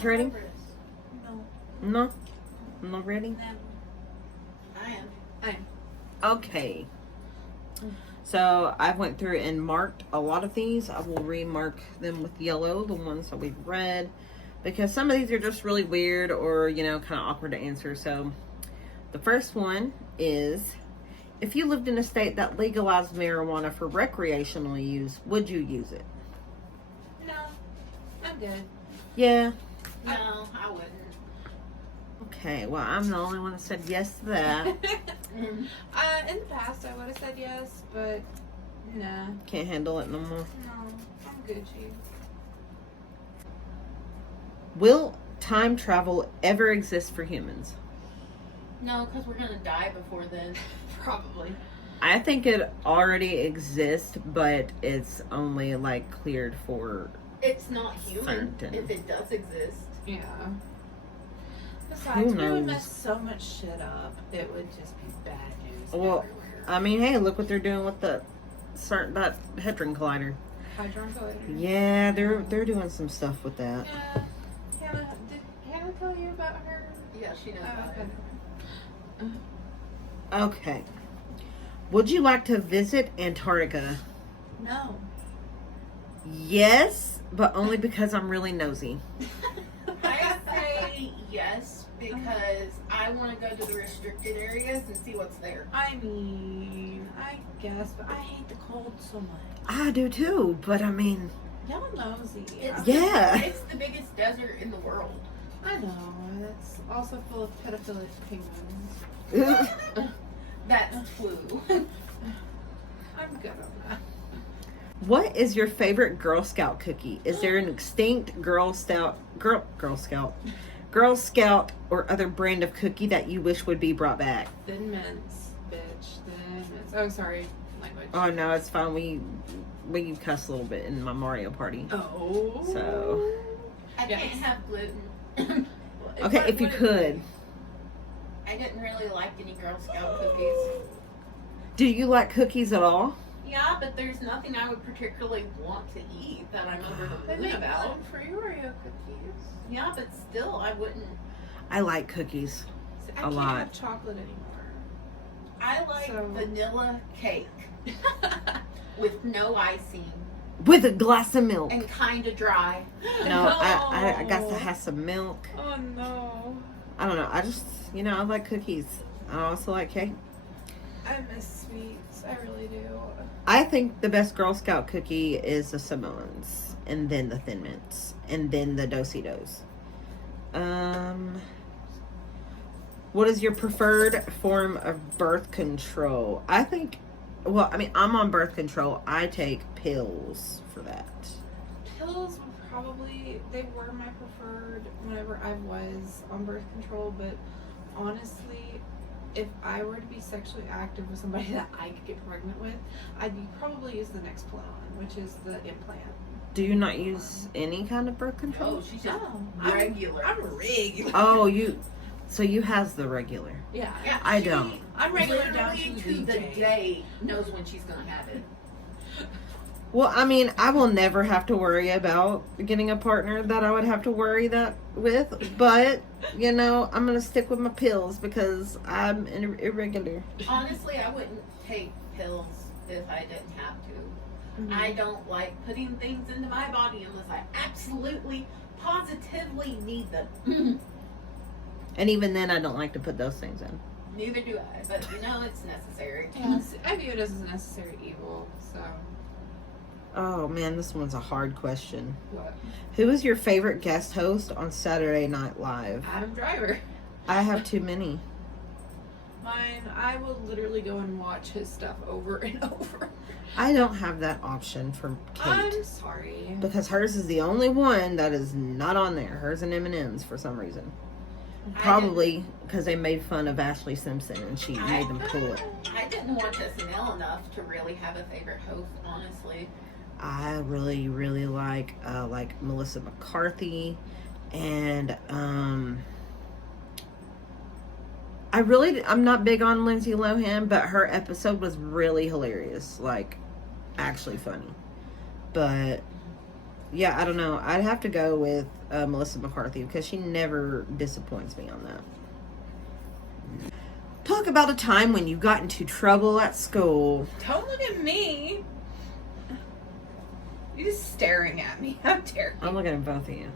guys ready? No. No? I'm not ready? No. I am. Okay. So I went through and marked a lot of these. I will remark them with yellow, the ones that we've read, because some of these are just really weird or, you know, kind of awkward to answer. So the first one is, if you lived in a state that legalized marijuana for recreational use, would you use it? No. I'm good. Yeah. No, I wouldn't. Okay, well, I'm the only one that said yes to that. In the past, I would have said yes, but nah. Can't handle it no more. No, I'm Gucci. Will time travel ever exist for humans? No, because we're going to die before then. Probably. I think it already exists, but it's only like cleared for. It's not human Certain. if it does exist. Yeah. Who Besides, we would knows? mess so much shit up. It would just be bad news Well, everywhere. I mean, hey, look what they're doing with that Hadron Collider. Hadron Collider. Yeah, they're doing some stuff with that. Yeah. Hannah, did Hannah tell you about her? Yeah, she knows about okay. it. Okay. Would you like to visit Antarctica? No. Yes, but only because I'm really nosy. I say yes because I want to go to the restricted areas and see what's there. I mean, I guess, but I hate the cold so much. I do too, but I mean, Y'all nosy. It's Yeah. It's the biggest desert in the world. I know. It's also full of pedophilic penguins. That's flu. I'm good on that. what is your favorite Girl Scout cookie? Is there an extinct Girl Scout, or other brand of cookie that you wish would be brought back? Thin mints, bitch. Thin mints. Oh, sorry. Language. Oh no, it's fine. We cuss a little bit in my Mario Party. Oh. So. I Yes. can't have gluten. Okay, What- if you what- could. I didn't really like any Girl Scout cookies. Do you like cookies at all? Yeah, but there's nothing I would particularly want to eat that I'm over They the moon make about. gluten-free Oreo cookies. Yeah, but still, I wouldn't. I like cookies. See, A I can't lot. have chocolate anymore. I like So- vanilla cake with no icing With a glass of milk. and kind of dry. No, I got to have some milk. Oh no. I don't know. I just, I like cookies. I also like cake. I miss sweets. I really do. I think the best Girl Scout cookie is the Samoans, and then the Thin Mints, and then the Do-si-dos. What is your preferred form of birth control? I think, I'm on birth control. I take pills for that. Pills would probably, they were my preferred whenever I was on birth control, but honestly, if I were to be sexually active with somebody that I could get pregnant with, I'd probably use the next plan, which is the implant. Do you not use any kind of birth control? Oh, she's just No, regular. I'm regular. Oh, so you has the regular. Yeah. Yeah, I she don't. I'm regular down literally to the the day. day knows when she's gonna have it. Well, I will never have to worry about getting a partner that I would have to worry that with. But, I'm going to stick with my pills because I'm irregular. Honestly, I wouldn't take pills if I didn't have to. Mhm. I don't like putting things into my body unless I absolutely, positively need them. And even then, I don't like to put those things in. Neither do I, but it's necessary. Yes, I view it as a necessary evil, so. Oh, man, this one's a hard question. What? Who is your favorite guest host on Saturday Night Live? Adam Driver. I have too many. Mine, I will literally go and watch his stuff over and over. I don't have that option for Kate. I'm sorry. Because hers is the only one that is not on there. Hers and M&M's for some reason. Probably because they made fun of Ashley Simpson and she made them pull it. I didn't watch SNL enough to really have a favorite host, honestly. I really, really like Melissa McCarthy, and I'm not big on Lindsay Lohan, but her episode was really hilarious, like actually funny. But Yeah, I don't know. I'd have to go with Melissa McCarthy because she never disappoints me on that. Talk about a time when you got into trouble at school. Don't look at me. You're just staring at me. How dare you? I'm looking at both of you.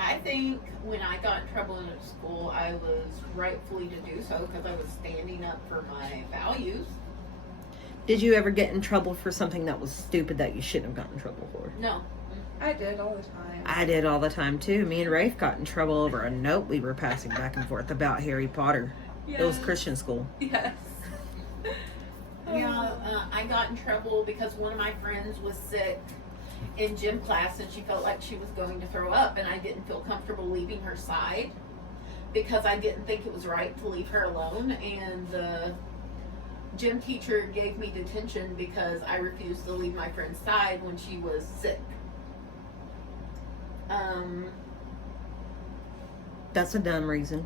I think when I got in trouble in school, I was rightfully to do so because I was standing up for my values. Did you ever get in trouble for something that was stupid that you shouldn't have gotten in trouble for? No. I did all the time. I did all the time too. Me and Rafe got in trouble over a note we were passing back and forth about Harry Potter. Yes. It was Christian school. Yes. Yeah, I got in trouble because one of my friends was sick in gym class and she felt like she was going to throw up, and I didn't feel comfortable leaving her side because I didn't think it was right to leave her alone, and the gym teacher gave me detention because I refused to leave my friend's side when she was sick. That's a dumb reason.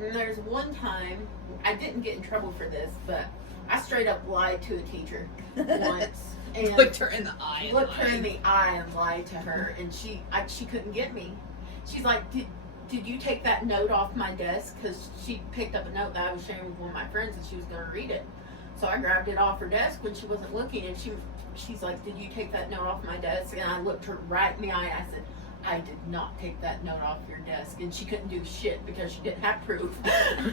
And there's one time, I didn't get in trouble for this, but I straight up lied to a teacher once. And Looked her in the eye. looked her in the eye and lied to her, and she couldn't get me. She's like, did you take that note off my desk? Because she picked up a note that I was sharing with one of my friends and she was going to read it. So I grabbed it off her desk when she wasn't looking, and she's like, did you take that note off my desk? And I looked her right in the eye and I said, I did not take that note off your desk. And she couldn't do shit because she didn't have proof.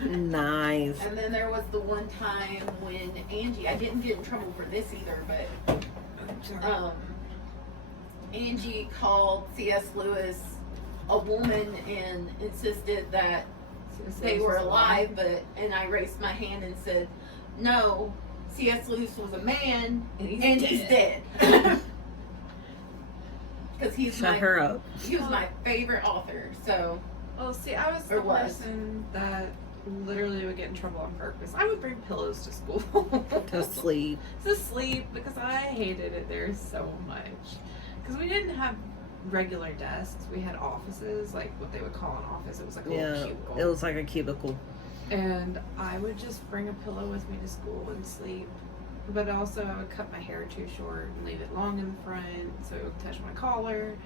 Nice. And then there was the one time when Angie, I didn't get in trouble for this either, but Angie called C.S. Lewis a woman and insisted that they were alive, and I raised my hand and said, no, C.S. Lewis was a man and he's dead. Because Shut her up. He was my favorite author, so. Well, see, I was the person that literally would get in trouble on purpose. I would bring pillows to school. To sleep. To sleep, because I hated it there so much. Because we didn't have regular desks. We had offices, like what they would call an office. It was like a little cubicle. It was like a cubicle. And I would just bring a pillow with me to school and sleep. But also I would cut my hair too short and leave it long in the front so it would touch my collar.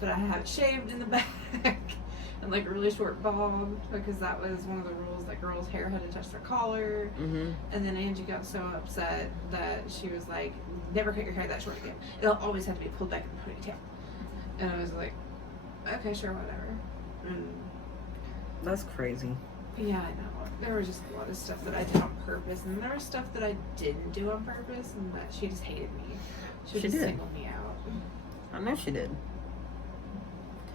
But I had it shaved in the back and like a really short bob because that was one of the rules that girls' hair had to touch their collar. Mm-hmm. And then Angie got so upset that she was like, never cut your hair that short again. It'll always have to be pulled back in a ponytail. And I was like, okay, sure, whatever. And That's crazy. yeah, I know. There was just a lot of stuff that I did on purpose, and there was stuff that I didn't do on purpose, and that she just hated me. She just did. singled me out. I know she did.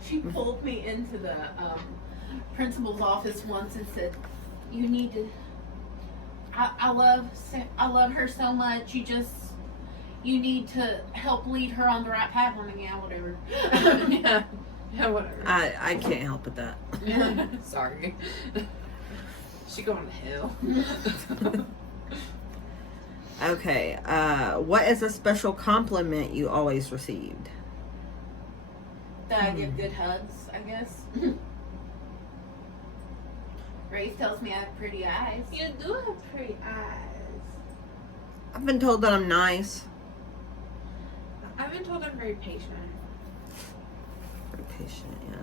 She pulled me into the principal's office once and said, you need to, I love her so much, you need to help lead her on the right path. I'm like, yeah, whatever. Yeah, whatever. I can't help with that. Sorry. She going to hell. Okay. What is a special compliment you always received? That I give good hugs, I guess. Rafe tells me I have pretty eyes. You do have pretty eyes. I've been told that I'm nice. I've been told I'm very patient. Very patient, yeah.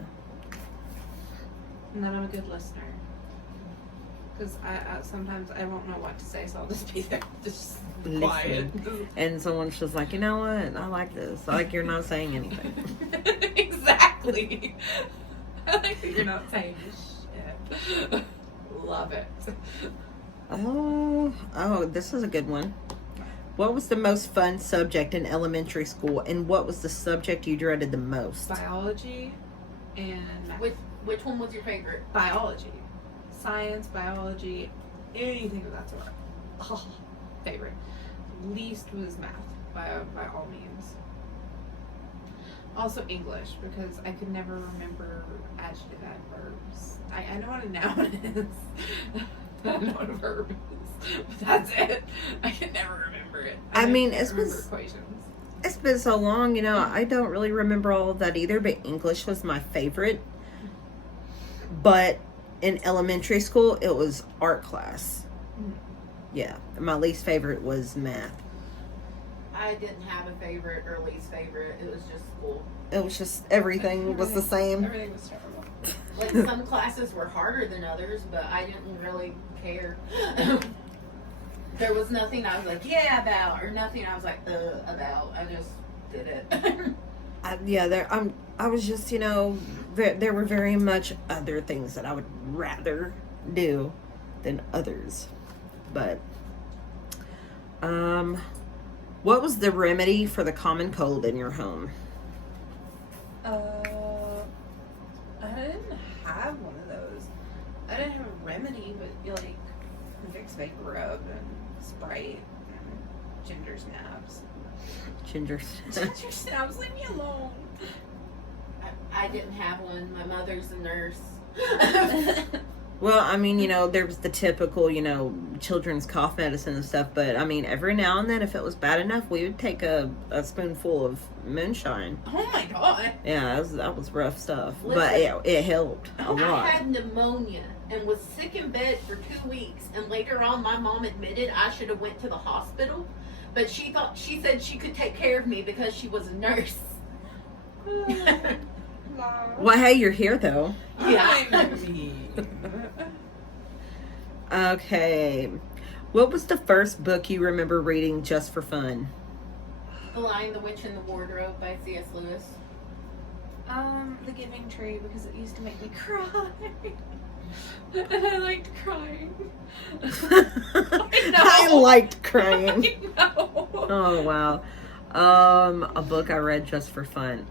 And that I'm a good listener. Because I sometimes I won't know what to say, so I'll just be there, just quiet. And someone's just like, you know what? I like this. I like you're not saying anything. Exactly. I like that you're not saying shit. Love it. Oh, this is a good one. What was the most fun subject in elementary school, and what was the subject you dreaded the most? Biology and math. Which one was your favorite? Biology. Science, biology, anything of that sort. Oh, favorite. Least was math, by all means. Also English, because I could never remember adjective adverbs. I know what a noun is. I know what a verb is. But that's it. I can never remember it. I mean, can't remember equations. It's been so long, you know, I don't really remember all of that either, but English was my favorite. But in elementary school, it was art class. Yeah, my least favorite was math. I didn't have a favorite or least favorite. It was just school. It was just everything was the same. Everything was terrible. Like some classes were harder than others, but I didn't really care. There was nothing I was like, yeah, about, or nothing I was like, about. I just did it. I was just, there were very much other things that I would rather do than others. But, what was the remedy for the common cold in your home? I didn't have one of those. I didn't have a remedy, but like Vicks Vapor Rub and Sprite and ginger snaps. Ginger snaps, leave me alone. I didn't have one. My mother's a nurse. Well, I mean, there was the typical, children's cough medicine and stuff, but I mean, every now and then, if it was bad enough, we would take a spoonful of moonshine. Oh my god. Yeah, that was rough stuff. Listen, but it helped a lot. I had pneumonia and was sick in bed for 2 weeks, and later on my mom admitted I should have went to the hospital, but she said she could take care of me because she was a nurse. Well, hey, you're here though. Yeah. Okay. What was the first book you remember reading just for fun? The Lion, the Witch, and the Wardrobe by C.S. Lewis. The Giving Tree, because it used to make me cry. And I liked crying. I liked crying. I know. Oh, wow. A book I read just for fun.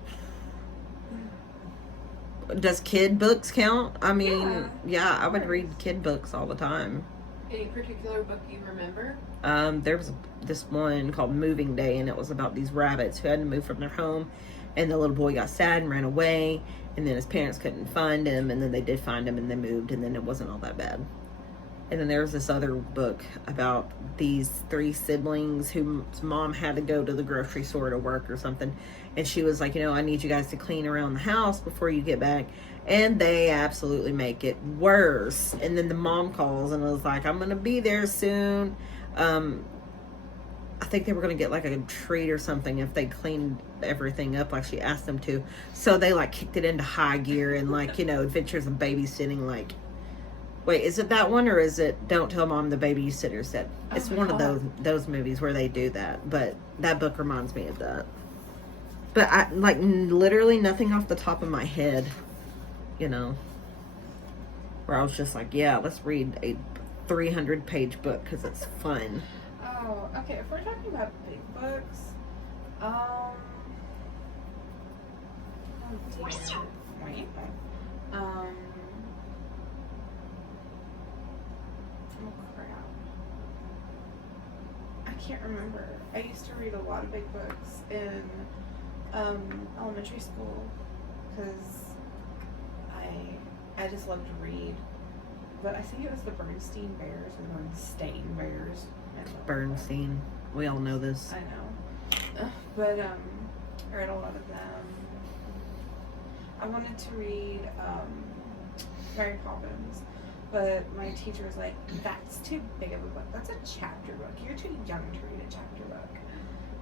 Does kid books count? I mean, yeah, I would read kid books all the time. Any particular book you remember? There was this one called Moving Day, and it was about these rabbits who had to move from their home, and the little boy got sad and ran away, and then his parents couldn't find him, and then they did find him, and they moved, and then it wasn't all that bad. And then there was this other book about these 3 siblings whose mom had to go to the grocery store to work or something. And she was like, I need you guys to clean around the house before you get back. And they absolutely make it worse. And then the mom calls and was like, I'm going to be there soon. I think they were going to get like a treat or something if they cleaned everything up like she asked them to. So they like kicked it into high gear and like, Adventures of Babysitting, like, wait, is it that one or is it Don't Tell Mom the Babysitter Said? It's one of those movies where they do that. But that book reminds me of that. But I like literally nothing off the top of my head, where I was just like, yeah, let's read a 300-page book because it's fun. Oh, okay. If we're talking about big books, oh crap. I can't remember. I used to read a lot of big books in elementary school because I just loved to read. But I think it was the Bernstein Bears or the Bernstein Bears. Bernstein. We all know this. I know. But I read a lot of them. I wanted to read Mary Poppins, but my teacher was like, that's too big of a book. That's a chapter book. You're too young to read a chapter book.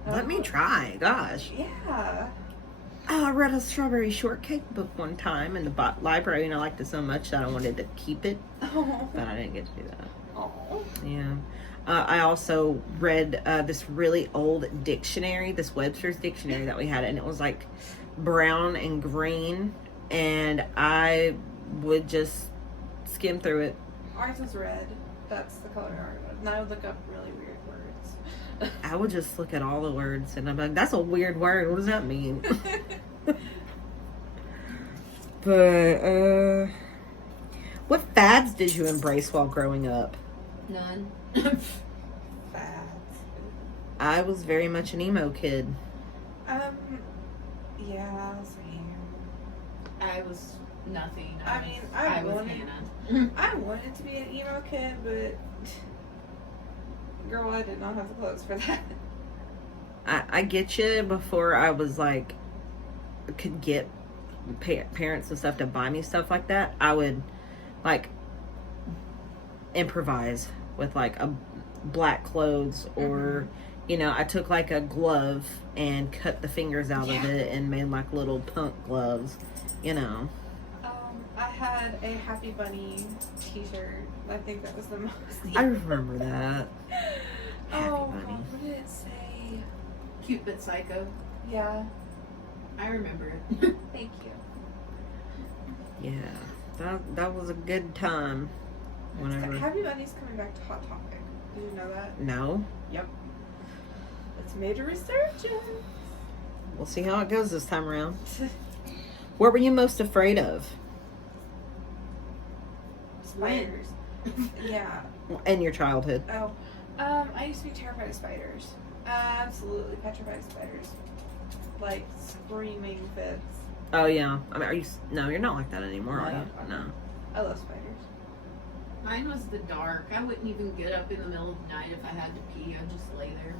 Let me try. Gosh. Yeah. Oh, I read a Strawberry Shortcake book one time in the library, and I liked it so much that I wanted to keep it, but I didn't get to do that. Oh. Yeah. I also read this really old dictionary, this Webster's dictionary that we had, and it was like brown and green, and I would just skim through it. Ours was red. That's the color ours was. And I would look up really weird words. I would just look at all the words, and I'm like, that's a weird word. What does that mean? But, what fads did you embrace while growing up? None. Fads. I was very much an emo kid. Yeah, same. I was nothing. I mean, I was wanted, Hannah. I wanted to be an emo kid, but girl, I did not have the clothes for that. I get you. Before I was like, could get parents and stuff to buy me stuff like that, I would like improvise with like a black clothes or I took like a glove and cut the fingers out of it and made like little punk gloves, I had a Happy Bunny t-shirt. I think that was the most. I remember that. Happy Oh, Bunny. God, what did it say? Cupid Psycho. Yeah, I remember it. thank you. Yeah, that was a good time. Whenever. Happy Bunny's coming back to Hot Topic. Did you know that? No, It's made a resurgence. we'll see how it goes this time around. What were you most afraid of Spiders. Yeah. in your childhood? Oh. I used to be terrified of spiders. Absolutely petrified of spiders. Like screaming fits. Oh yeah. I mean, No, you're not like that anymore, are you? No. I love spiders. Mine was the dark. I wouldn't even get up in the middle of the night if I had to pee. I'd just lay there.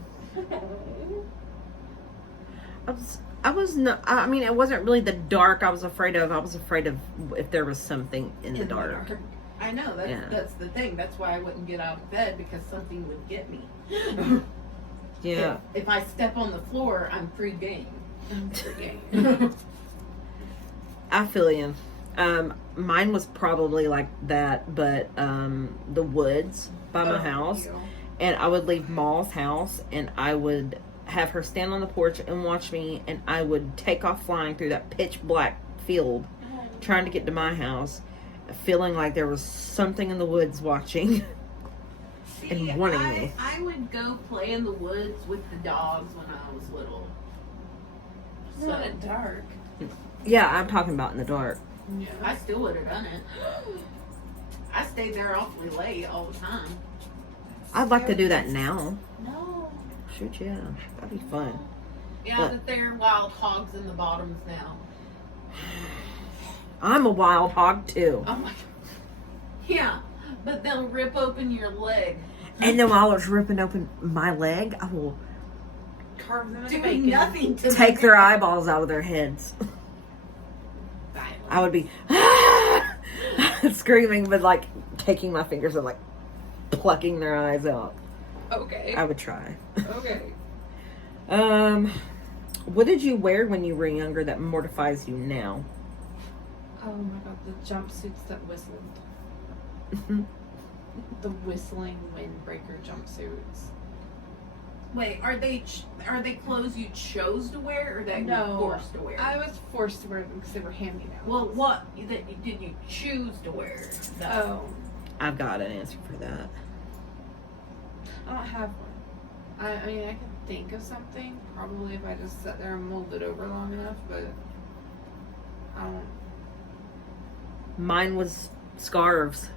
I was not. I mean, it wasn't really the dark I was afraid of. I was afraid of if there was something in the dark. I know, that's the thing. That's why I wouldn't get out of bed, because something would get me. Yeah. If I step on the floor, I'm free game. I'm free game. I feel you. Mine was probably like that, but the woods by my house, and I would leave Ma's house, and I would have her stand on the porch and watch me, and I would take off flying through that pitch black field, trying to get to my house, feeling like there was something in the woods watching. See, and wanting me. I would go play in the woods with the dogs when I was little. Not in dark. Yeah, I'm talking about in the dark. Yeah. I still would have done it. I stayed there awfully late all the time. I'd like to do that now. No. Shoot, yeah, that'd be fun. Yeah, But- but there are wild hogs in the bottoms now. I'm a wild hog too. Oh my god. Yeah, but they'll rip open your leg. And then while I was ripping open my leg, I will Carve them in Doing bacon. nothing to take make their it eyeballs out of their heads. violent. I would be screaming, but like taking my fingers and like plucking their eyes out. Okay. I would try. Okay. What did you wear when you were younger that mortifies you now? Oh my god, the jumpsuits that whistled. The whistling windbreaker jumpsuits. Wait, are they clothes you chose to wear, or that you were forced to wear? I was forced to wear them because they were hand-me-downs. Well, what did you choose to wear? Oh, I've got an answer for that. I don't have one. I mean, I can think of something, probably if I just sat there and mulled it over long enough, but I don't. Mine was scarves.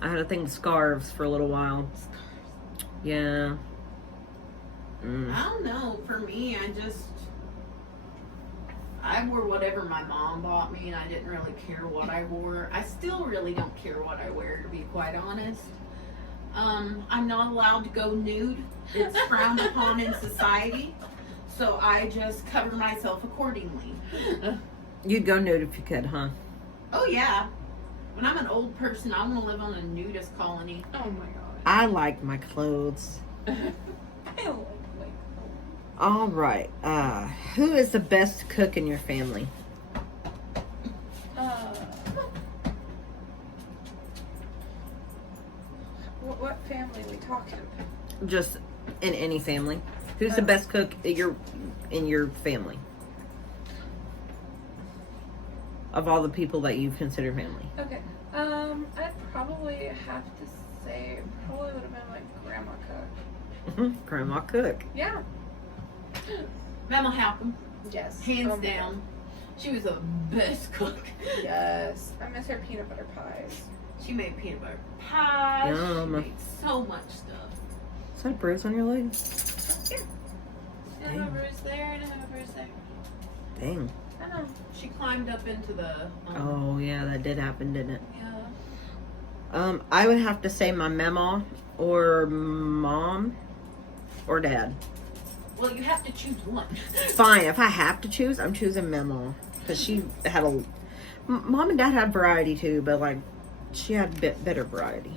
I had a thing with scarves for a little while. Yeah. I don't know. For me, I wore whatever my mom bought me, and I didn't really care what I wore. I still really don't care what I wear, to be quite honest. I'm not allowed to go nude. It's frowned upon in society, so I just cover myself accordingly. You'd go nude if you could, huh? Oh yeah. When I'm an old person, I want to live on a nudist colony. Oh my god. I like my clothes. I don't like All right. Who is the best cook in your family? What family are we talking about? Just in any family. Who's the best cook in your family? Of all the people that you've considered family. Okay. I'd probably have to say it probably would have been like Grandma Cook. Grandma Cook. Yeah. Mama Halcom, Yes. hands Oh my down. God. She was the best cook. Yes. I miss her peanut butter pies. She made peanut butter pie. Yum. She made so much stuff. Is that a bruise on your leg? Yeah. I have a bruise there and I have a bruise there. Dang. I know. She climbed up into the. Oh, yeah, that did happen, didn't it? Yeah. I would have to say my mama or mom or dad. Well, you have to choose one. Fine, if I have to choose, I'm choosing Mama. Because she had Mom and Dad had variety too, but like, she had a bit better variety.